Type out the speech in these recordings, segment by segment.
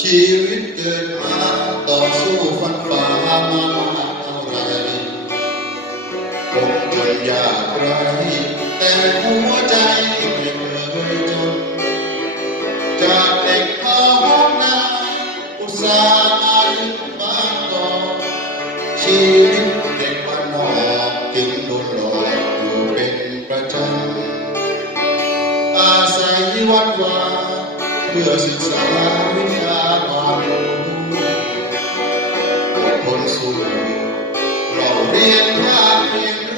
ชีวิตเกิดมาต่อสู้ฟันฝ่ามาเท่าไรปกป่วยยากไรแต่หัวใจไม่เคยจน จากเด็กมาห้องนาอุตส่าห์มาถึงมาก่อชีวิตเด็กวันนอกจึงโดนหลอกอยู่เป็นประจำอาศัยวัดวาเพื่อศึกษา คนสูงเราเรียนยากเรียง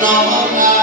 No.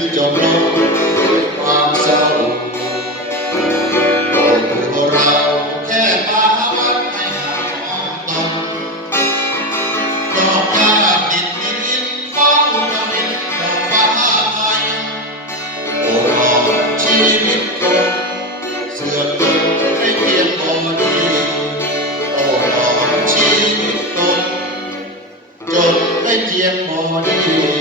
นจบลงด้วยความเศร้าโดยพวเราแค่พาวัดให้หาความตรงดอกหญ้าติดดินฟ้าอุดมดอกฟ้าไม้โอ้รอชีวิตคนเสื่อมลงไม่เพียงพอดีโอ้รอชีวิตคนจนไม่เพียงพอดี